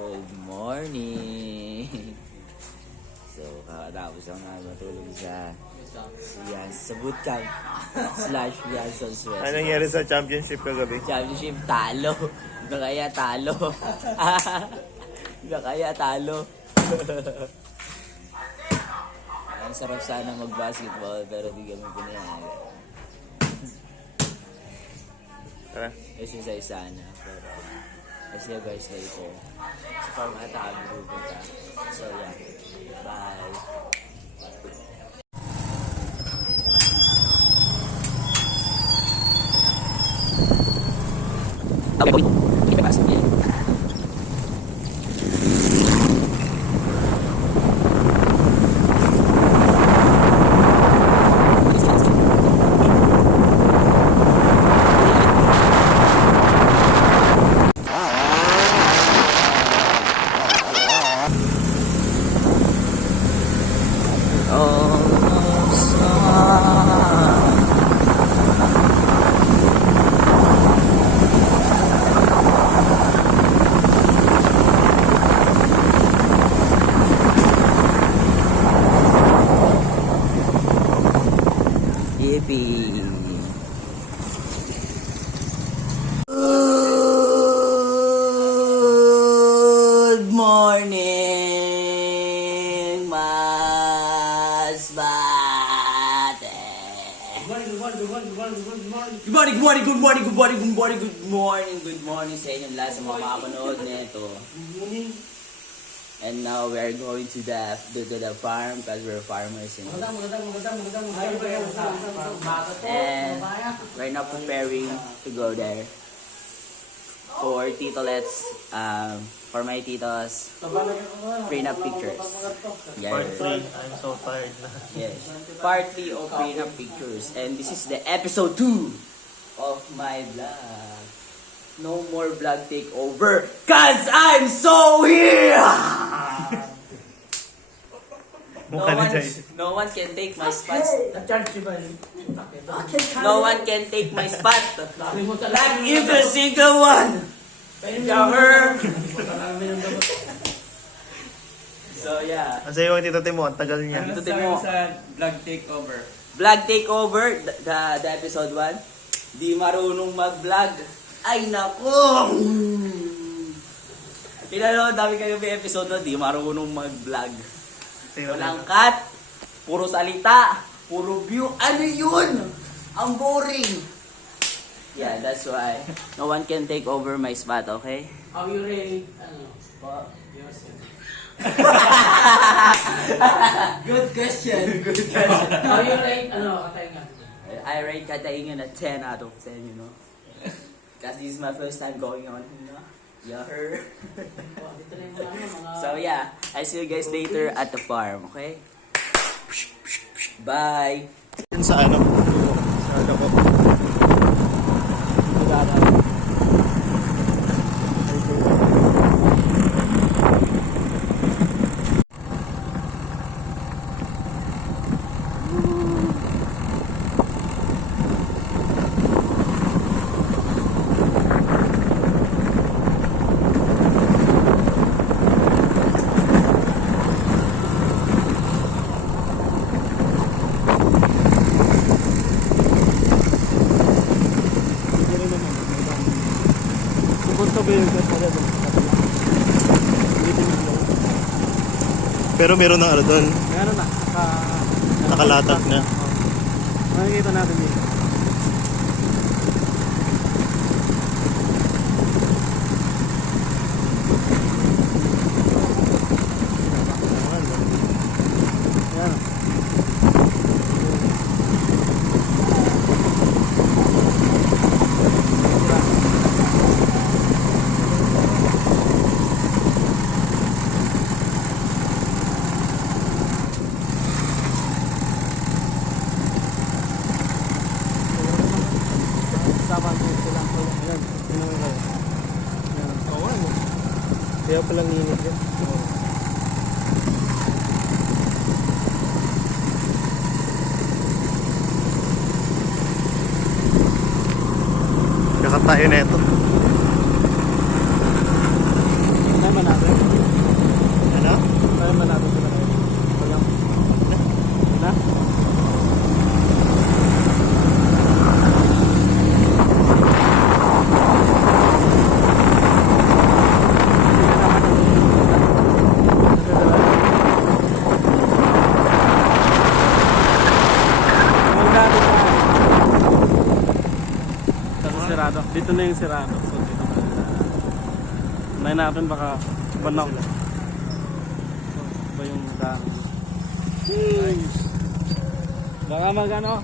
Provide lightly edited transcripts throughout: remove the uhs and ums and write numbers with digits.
Good morning! So, kakatapos lang na matulog sa bootcamp / Yanson's West. Ano nangyari sa championship kagabi? Championship, talo. Iba kaya talo. Iba kaya talo. Ang sarap sana mag-basketball pero di kami pinayagan. Tara. Exercise sana pero I'll see you guys later. Sa farm ata kami pupunta. So yeah, bye! Okay, kita pasok niya. Good morning, Masbate. Good morning sa inyong lahat sa mga makapanood nito. And now we are going to the farm because we're farmers. You know? And we're now preparing to go there for Tito Let's for my titos prenup pictures. Yeah. Part 3, I'm so tired na. Yes. Part 3 of prenup pictures, and this is the episode 2 of my vlog. No more vlog takeover, cause I'm so here. No one can take my spot. No one can take my spot. Not even a single one. So yeah. Ang sayo yung Tito Timo, ang tagal niya. Tito Timo. Sa vlog takeover. Vlog takeover, the episode 1. Di marunong mag-vlog. Ay nako! Pinanood dami kayo may episode na di marunong mag-vlog. Walang cut, puro salita, puro view. Ano yun? Ang boring. Yeah, that's why no one can take over my spot, okay? How you rate, yourself? Good question. Good question. How you rate, kataingan? I rate Kataingan a 10 out of 10, you know? Because this is my first time going on, you know? Yeah. Dito na yung mga... So yeah, I see you guys later at the farm, okay? Bye! Yun sa ano? Sa ano ko? Pero meron na ano doon. Meron na. Nakalatag na. Makikita natin dito. Yan. Kaya palang init yan. Kakat tayo na ito. Naman natin. yung Serrano. So, dito tayo. Unahin natin baka banaw. So, ba yung daan? Nice. Baka magano?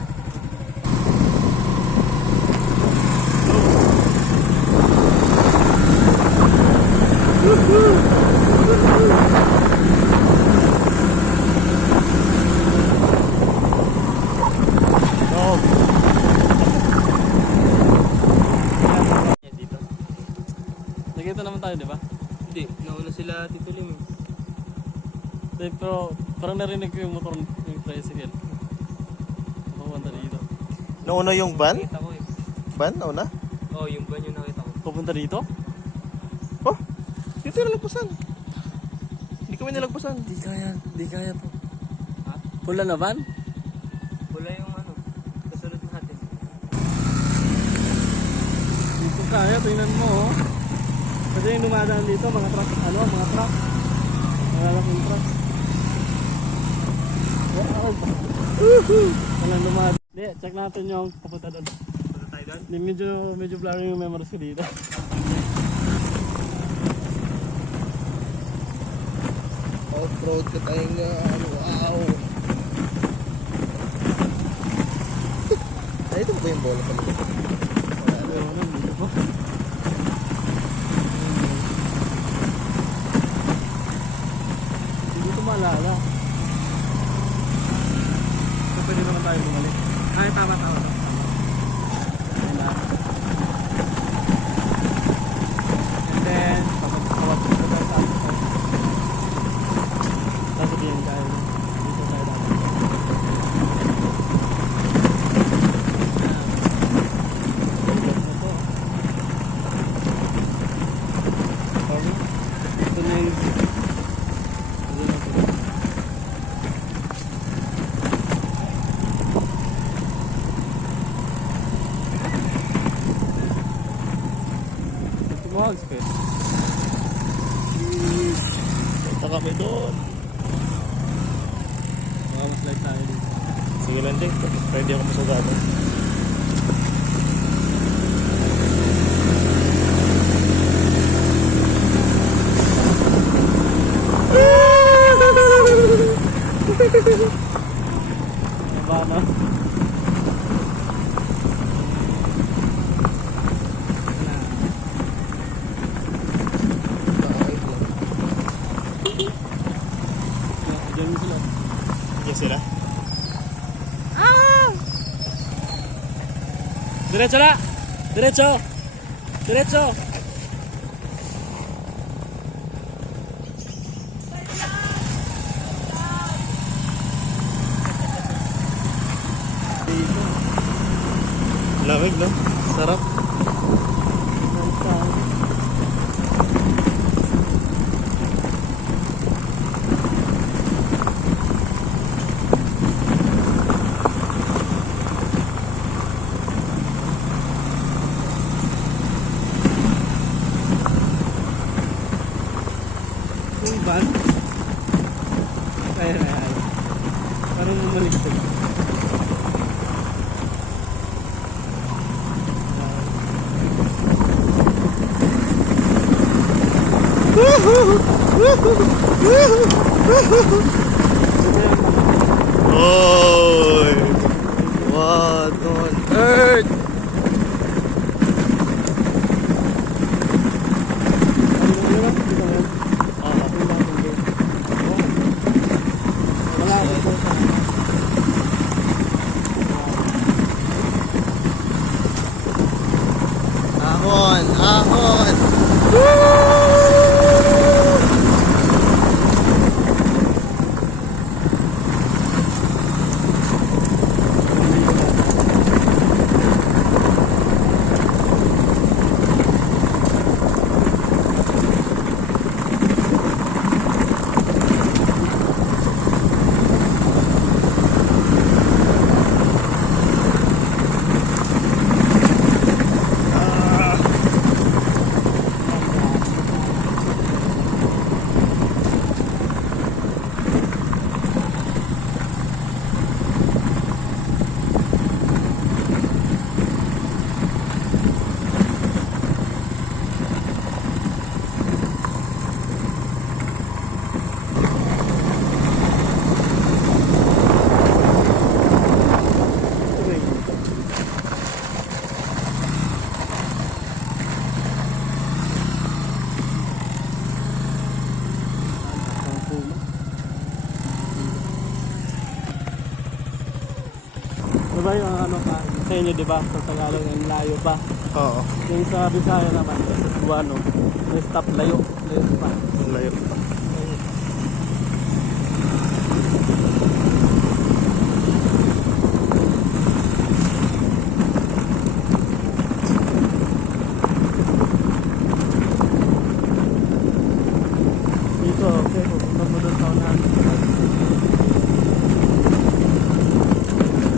Oh. Dito. Nagkita naman tayo, di ba? Hindi, nauna sila Tito Lim. Hindi, pero parang narinig ko yung motor yung tricycle. Pupunta dito. Nauna yung van? Nakita ko eh. Van? Nauna? Oo, yung van yung nakita ko. Pupunta dito? Oh, dito nalagpasan. Hindi kami nalagpasan. Di kaya to. Ha? Pula na van? Wala yung ano, kasunod natin. Dito kaya, tingnan mo oh. Kasi yung dumadaan dito, mga truck, mga truck. Mga laking truck. Wow! Woohoo! Walang dumadaan. Hindi, check natin yung papunta doon. Punta tayo doon? Hindi, medyo blurry yung memories ko dito. Off-road ka tayo nga. Wow. Ay, ito ba yung bola pala? Pero ano, dito po. Hindi ko maalala. So, pwede naman tayo bumalik. Ay, tama. Ayun na. And then, tawag ko tayo sa akin. Tapos sabihin tayo. Dito tayo dapat. Ayan. Na to. Okay. Ito na yung... Ito na to. Ito mo, Space. Punta kami doon. Baka mas light tayo dito. Sige lang, Jake. Pwede ako masugado. Diba na? Diyan mo sila. Yes, sila. Diretso na! Diretso! Diretso! Dito. Lamig, no? Sarap. Yung van. Ay. Parang bumaliktad. Oy! What on earth? Ahon! Ahon! ba yung ano pa, sa inyo di ba? Sa Tagalog yung layo pa. Oo. Yung sa Bisaya naman, sa Cebuano, may stop layo. Layo pa. Ang layo pa. Dito, okay, pupunta mo doon sa unahan.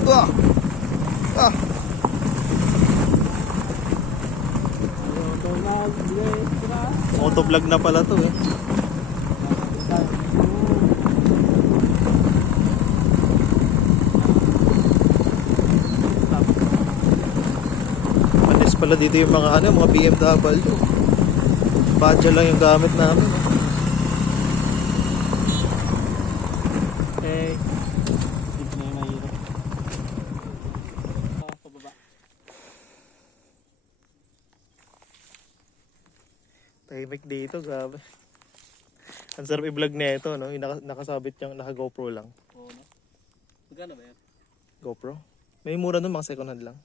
Ah! Ah! Ayun, doon na, tira. Motovlog na pala to eh. Manis pala dito yung mga ano, mga BMW. Badya lang yung gamit namin. Okay. Hindi na yung mahirap. Pababa. Tahimik dito, grabe. Ang sarap i-vlog nito, no? Yung nakasabit yung naka-GoPro lang. Oo, no? Magkano ba yan? GoPro? May mura nun, mga second hand lang.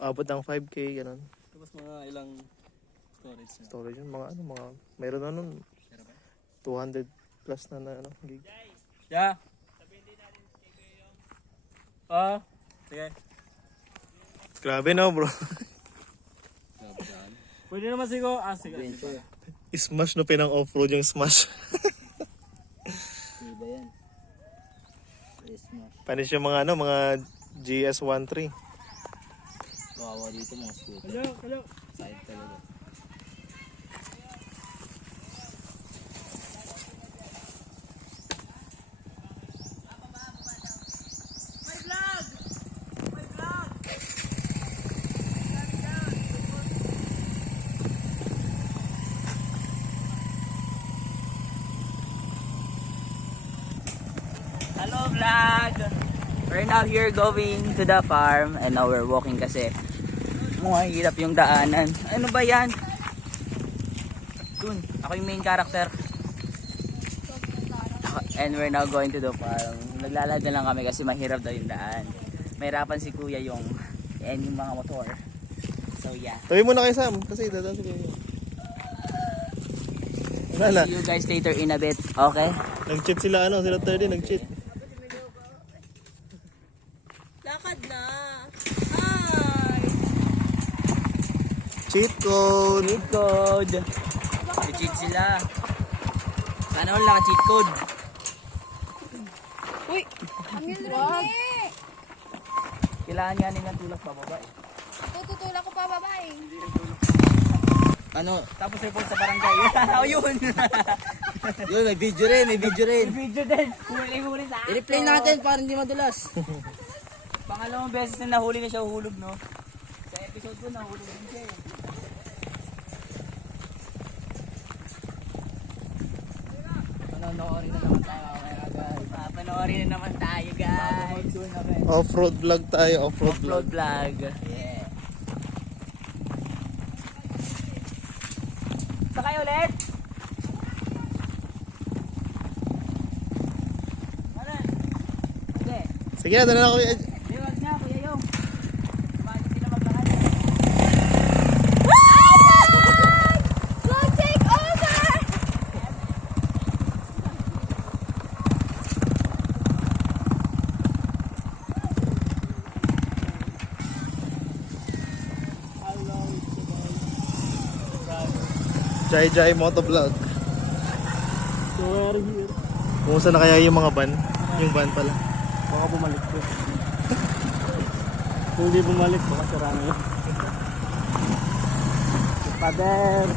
Abot ng 5K, ganun. Tapos mga ilang storage na. Storage yun, mga ano, mga, meron na nun, 200 plus na ano, gig. Yeah. Ah, sige. Grabe no, bro. Pwede naman siguro. Ah, sige. Smash no, pinang off-road yung smash. Diba yan? Christmas. Panis yung mga ano, mga GS13. Kawawa dito mga scooter. Hello. Side talaga. Hello vlog! We're now here going to the farm and now we're walking kasi hirap yung daanan. Ano ba yan? Dun, ako yung main character. And we're now going to the farm. Naglalakad na lang kami kasi mahirap daw yung daan. Mahirapan si kuya yung mga motor. So yeah. Tabi muna kay Sam, kasi dadaan si Kuya. Wala na. See you guys later in a bit. Okay? Nag-cheat sila, ano, sila 30, nag-cheat. Lakad na. Ay! Cheat code! Cheat code. Cheat sila. Sana wala ka cheat code. Uy! Amil rin Kailangan nga nilang tulak pababa eh. Tututulak ko pa babae. Ano? Tapos report sa barangay. Oh, yun. Yun, may video rin. May video din. Huli sa akin. I-replay natin para hindi madulas. Pangalawang beses na nahuli na siya uhulog, no? Sa episode 2, nahulog din siya eh. Panoorin na naman tayo mamaya, guys. Panoorin na naman tayo, guys. Off-road vlog tayo, off-road vlog. Upload vlog. Yeah. Sakay ulit. Ano? Hindi. Sige, dala na ako. Hindi, wag na, Kuya Yung. Bakit sila maglakad? Vlog take over! Jai Motovlog. So we're here. Kumusta na kaya yung mga van? Yung van pala. Baka bumalik ko. Kung hindi bumalik, baka sira na yun. Pader!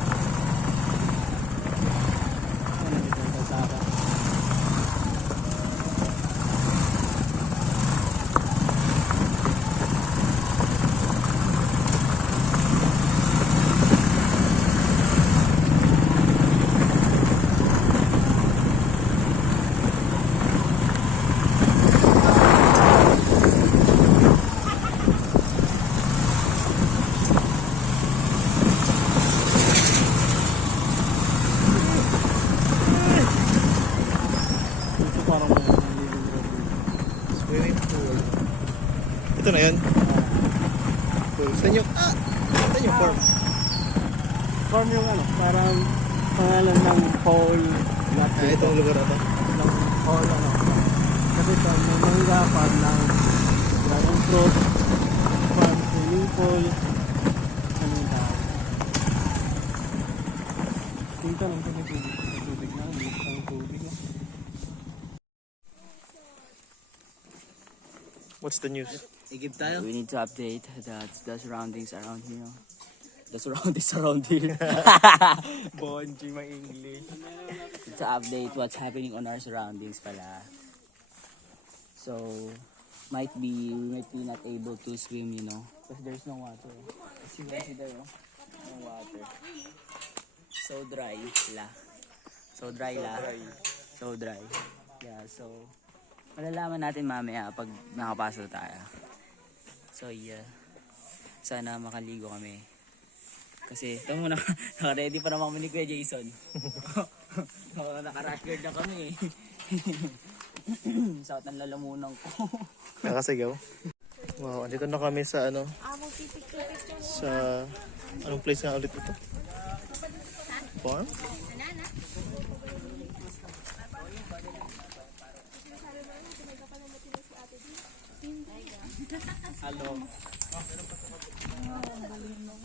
Ano dito yung kalsada? ngayon. Cool. Saan yung farm? Farm yung ano, parang pangalan ng whole lot Itong lugar na to. ng whole ano. Kasi ito, may mangga, farm ng dragon fruit, farm swimming pool, ano yung tao. Dito lang ito may tubig na, may isang tubig na. What's the news? Igib tayo. We need to update the surroundings around here. The surroundings around here. Bonji, my English. To update what's happening on our surroundings pala. So, we might be not able to swim, you know, because there's no water. As you can see there, no water. So dry la. So dry. Yeah, so malalaman natin mamaya pag nakapasok tayo. So yeah, sana makaligo kami. Kasi ito muna, naka-ready pa naman kami ni Kuya Jason. Naka-record na kami eh. Sakit ng lalamunan ko. Nakasigaw. Wow, andito na kami sa ano, sa anong place nga ulit ito? Farm?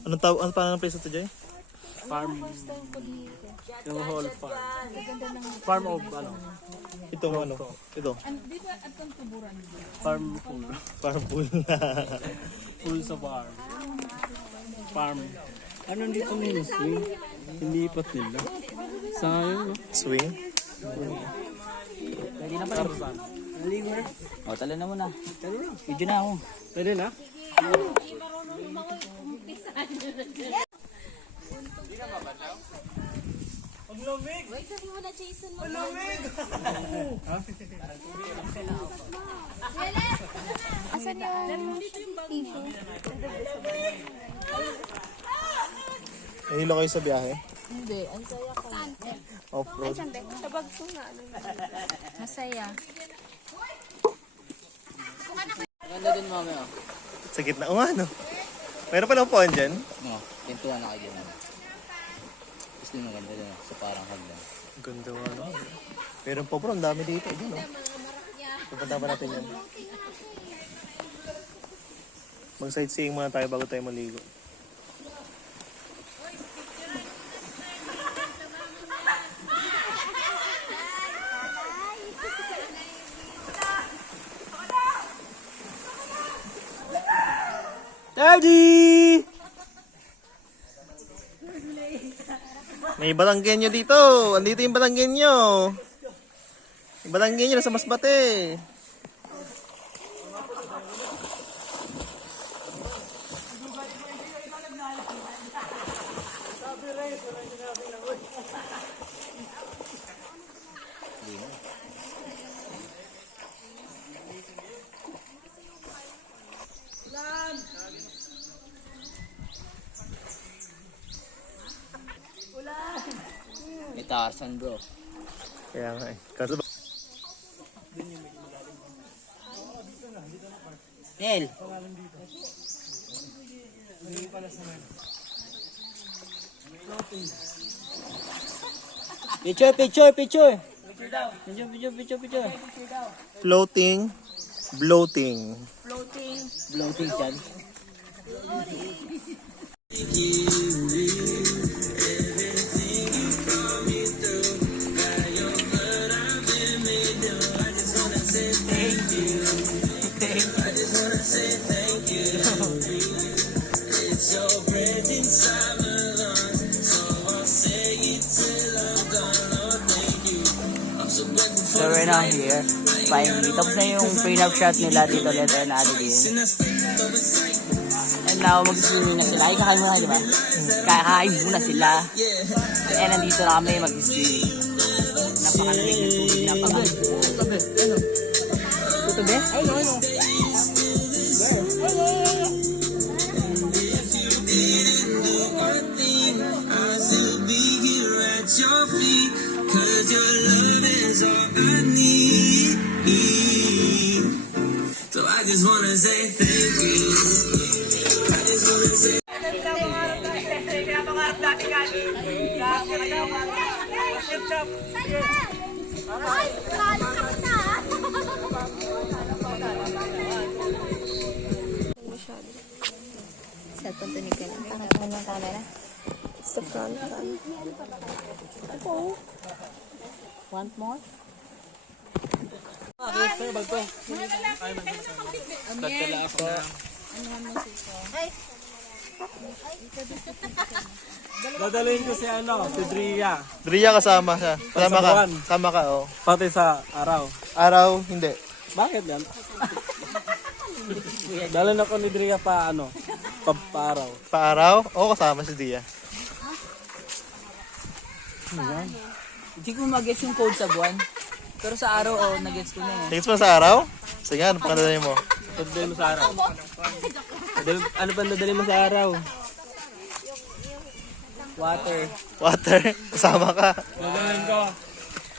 Anong tawag, ano pangalan ng place ito, Jay? Farm, yung whole farm. Farm of ano? Itong ano? Ito. Farm pool. Farm pool. Pool sa farm. Farm. Ano dito nila? Swing? Iniipat nila. Sayang, no? Swing. Ready na pala. O, tala na muna. Video na ako. Pwede na? Asan yung tissue? Nahilo kayo sa biyahe? Hindi, ang saya ko. Off-road. Sa bag ko na. Masaya. Ganda din mamaya. Sa gitna. O ano? Meron pala upuan dyan? No, pintuan na kayo dyan. Gusto mo ganda dyan sa parang hagdan. Ganda nga no. Meron pa bro, ang dami dito. Dyan o. Pupunta pa natin yan. Mag-sightseeing muna tayo bago tayo maligo. Daddy! May Batanggenyo dito. Andito yung Batanggenyo. Yung Batanggenyo nasa Masbate. May Tarzan bro. Kaya nga eh. Kaso ba? Nel! Picture! Picture! Floating. Bloating. Bloating dyan. So we're now here, finally. Tapos na yung prenup shot nila dito letter na Adeline. And now, mag-swimming na sila. Ay, kakain muna, di ba? Kakain muna sila. And nandito na kami mag-swimming. Napakalamig ng tubig, napakalamig. Tubig? Ay, no. Cause your love is all I need. So I just wanna say thank you. Ay, lalo ka kita. Sa punto ni Kala. Pangat mo ng camera. Sa front. Want more? Dadalhin ko si si Dria. Dria kasama siya. Kasama ka. buwan. Kasama ka, oh. Pati sa araw. Araw, hindi. Bakit yan? Dalhin ako ni Dria pa paaraw. Paaraw? Oo, kasama si Dia. Hindi ko mag-gets yung code sa buwan. Pero sa araw, nag-gets ko na eh. Next mo sa araw? Sige, ano pangalan mo? Dadalhin mo sa araw. Ano pa dadalhin mo sa araw? Water. Water. Kasama ka. Dadalhin ko.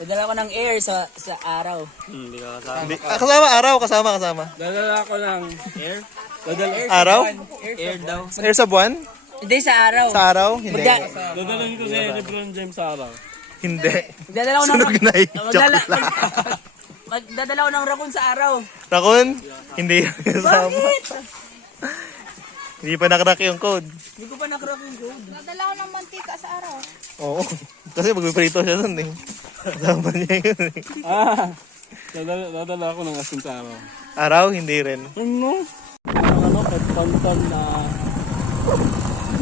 Dadala ko ng air sa araw. Hindi ka kasama. Hindi. Kasama, araw. Kasama. Dadala ko ng air. Araw? Air daw. Air sa buwan? Hindi, sa araw. Sa araw? Hindi. Dadalhin ko si LeBron James sa araw. Hindi. Magdadala ko ng... Sunog na eh. Joke lang. Magdadala ko ng raccoon sa araw. Rakun? Hindi. Kasama. Hindi pa nakrak yung code. Hindi ko pa nakrack yung code. Nadala ko ng mantika sa araw. Oo. Kasi magpiprito siya dun eh. Kasama niya yun eh. Dadala ko ng asin sa araw. Araw? Hindi rin. Pagpantan na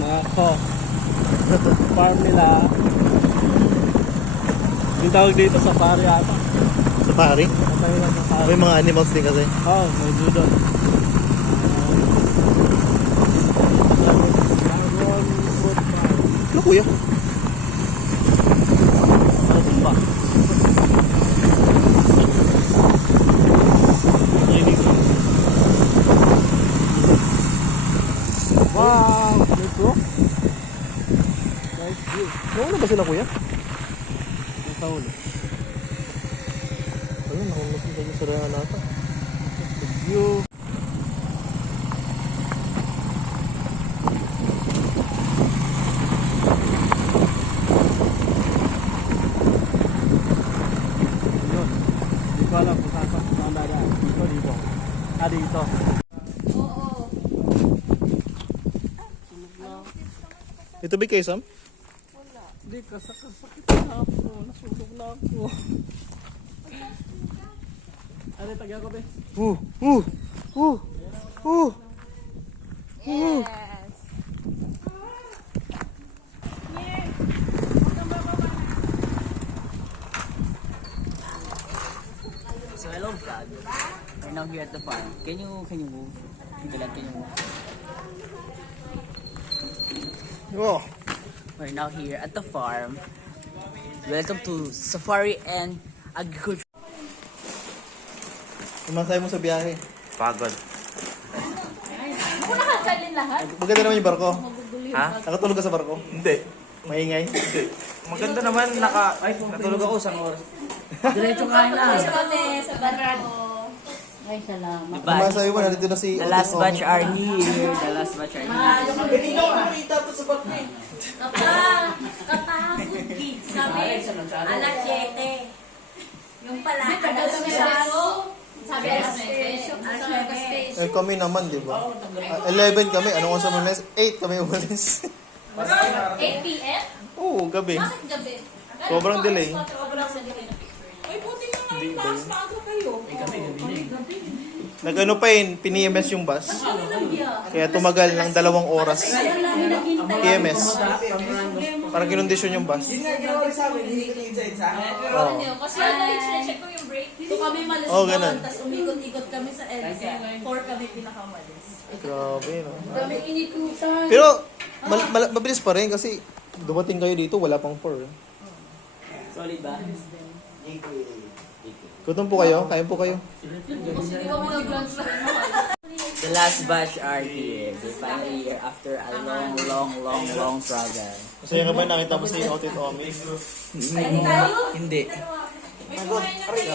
mga farm nila. Yung tawag dito, safari ata. Safari? Tayo lang safari. May mga animals din kasi. May doon. Ano kuya? Ano tumba? Wow! May pro? Nice view. Ano ba sila kuya? May saulo. Ayun, nakumus na sa sarangan nata. View. Yun. Di ko alam kung saan ang dadaan. Dito. Dito. Ito ba kayo, Sam? Hindi, kasakit na ako. Nasunog na ako. Ano, tagyan ko, be? Yes. So hello vlog. We're now here at the farm. Can you move? Can you move? Oh. We're now here at the farm. Welcome to Safari and Agriculture. Kumasay mo sa biyahe. Pagod. Ako nakakalin lahat. Maganda naman yung barko. Ha? Nakatulog ka sa barko? Hindi. Maingay? Maganda naman, natulog ako sa oras. Diretso kain na. Sa barko. Ay, salamat. Kumasay mo, nandito na si The last Otis batch Omi. are here. The last batch are here. Kapahapon, kids kami. Alas 7. Yung pala, alas 8. Sabi alas 9. Eh kami naman, di ba? 11 kami. Anong oras mo umalis? 8 kami umalis. 8 p.m.? Oo, gabi. Bakit gabi? Sobrang delay. Ay, buti naman mas maaga kayo. Nag-ano pa yun, PNMS yung bus. Kaya tumagal ng 2 oras. PMS. Parang kinondisyon yung bus. Oo. Kasi check ko yung break. Ito kami malas Oo, ganun. tapos umikot-ikot kami sa EDSA. 4 kami pinakamalis. Grabe, no? Kami inikutan. Pero, mabilis pa rin kasi dumating kayo dito, wala pang 4. Solid ba? Gutom po kayo? Kain po kayo? Kasi di kami nag-lunch pa rin. The last batch are here. They finally here after a long travel. Masaya ka ba nakita mo si Otis Omi? Hindi. May kumain na kayo.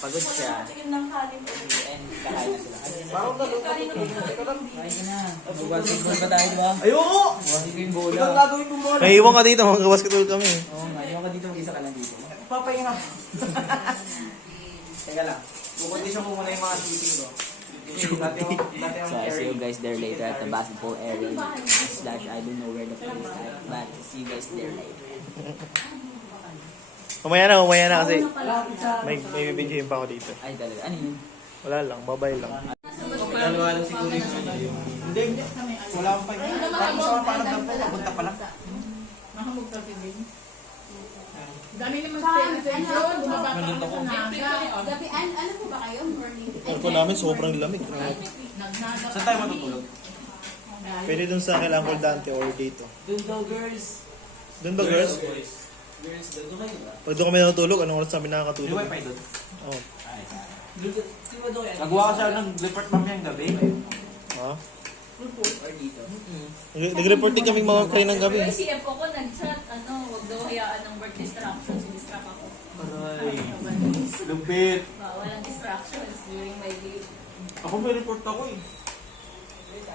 Pagod siya. Tingin ng kanin. And kakain na sila. Parang dalawa. Kanin ng Kain ka na. Mag-basketball ba tayo ba? Ayoko! Buwasin ko yung bola. Ikaw ang gagawin mo muna. Naiiwan ka dito, mga basketball kami. Oo nga, yung ka dito, mag-isa ka lang dito. Papahinga. Teka lang. Bukondisyon ko muna yung mga shooting ko. Dati So I see you guys there later at the basketball area. Slash, I don't know where the place is at. But see you guys there later. Mamaya na kasi may bibidyoin pa ako dito. Ay talaga, ano yun? Wala lang, babay lang. dalawa lang siguro yung ano. Hindi. Wala akong pahinga. Parang sa pakiramdam ko, papunta pa lang. Dami naman sa'yo. Bumaba pa Nandun ako. Gabi, ano po ba kayo? Morning? Aircon namin sobrang lamig. Saan tayo matutulog? Pwede dun sa Kailangan Dante or dito. Doon daw, girls. Dun ba girls? Girls daw, doon kayo ba? Pag doon kami natutulog, anong oras namin May nakakatulog? wifi doon. Oh. Di ba daw yan? Nagawa ko siya ng report mamayang gabi. Ha? Or dito? Nag-report din kami mga kayo ng gabi. Pero si Epo ko nag-chat, wag daw hayaan ng work distractions. Distract ako. Aray. Lupit. Walang distractions during my day. Ako may report ako eh.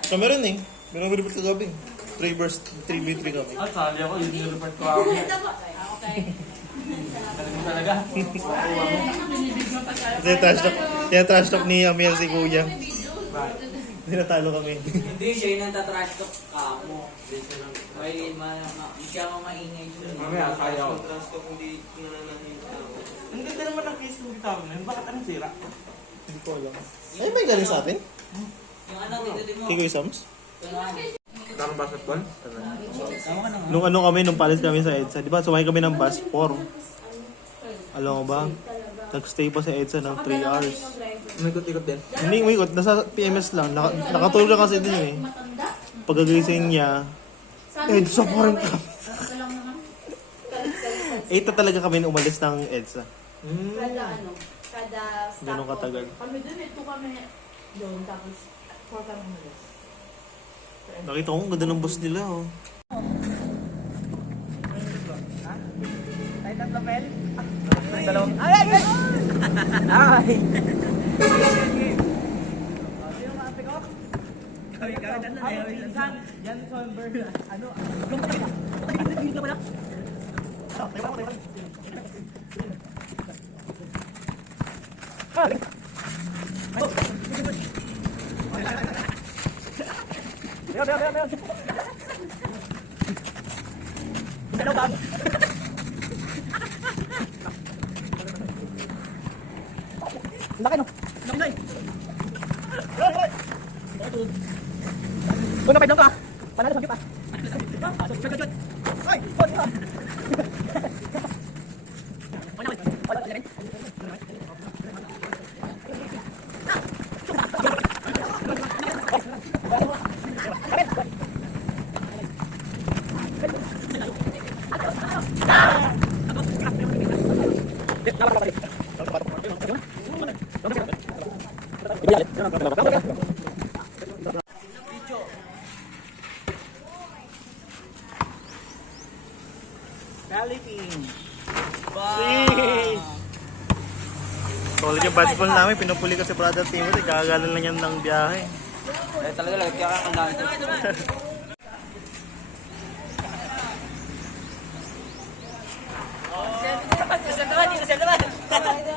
So, meron eh. Meron report kagabi. 3v3 kami. Ah, sali ako. Yung report ko ako. Okay. Galing mo talaga. Trash talk ni Amiel si Kuya. Tinatalo kami. Hindi, siya yung natatrash talk ka mo. May siya mo maingay yun. Mamaya, kaya ako. Ang ganda naman ng case ng tawag na yun. Bakit anong sira? Hindi ko alam. Ay, may galing sa atin? Yung ano, dito mo. Kay Kuya Sams? Karang basketball? Tama ka na nga. Nung ano kami, nung palis kami sa EDSA, di ba? Sumakay kami ng bus 4. Alam mo ba? Nag-stay pa sa EDSA ng 3 hours. Umikot-ikot din. Hindi umikot, nasa PMS lang. Nakatulog lang kasi din eh. Pagkagising niya, EDSA pa rin kami. 8 na talaga kami umalis ng EDSA. Kada Ganun katagal. Kami dun, ito kami doon, tapos 4 kami umalis. Nakita ko, ang ganda ng bus nila oh. Solid yung basketball namin, pinupuli ko si Brother Timothy, kagagalan lang yan ng biyahe. Eh talaga lang, kaya kang dami.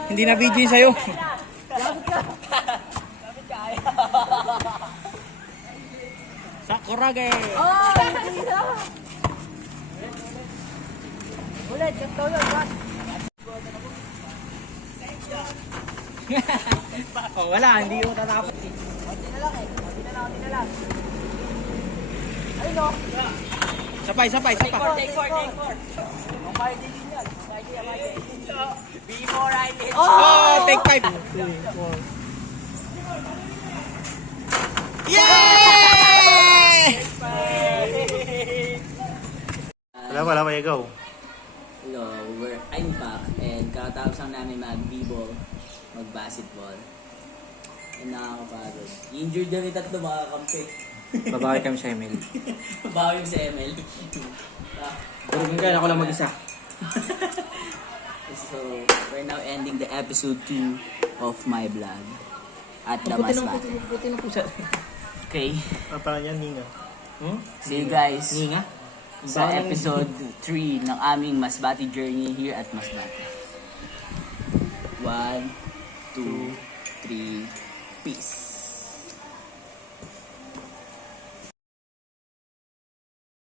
Hindi na video yun sa'yo. Sakurage! Oh, wala, hindi yung tatapos eh. Sapay. Take four. Oh, take 5. Wala, may ikaw. Hello, I'm back and kakatapos lang namin mag-b-ball, mag-basketball. And nakakapagod. Injured kami tatlo makakampi. Babawi kami sa Emil. Bawi si ML. Puro kaya ako lang mag-isa. This is So, we're now ending the episode 2 of my vlog. At the Masbate. Puti na po siya. Okay. Parang yan, Ninga. See you guys Nga. sa episode 3 ng aming Masbate journey here at Masbate. 1, 2, 3, peace.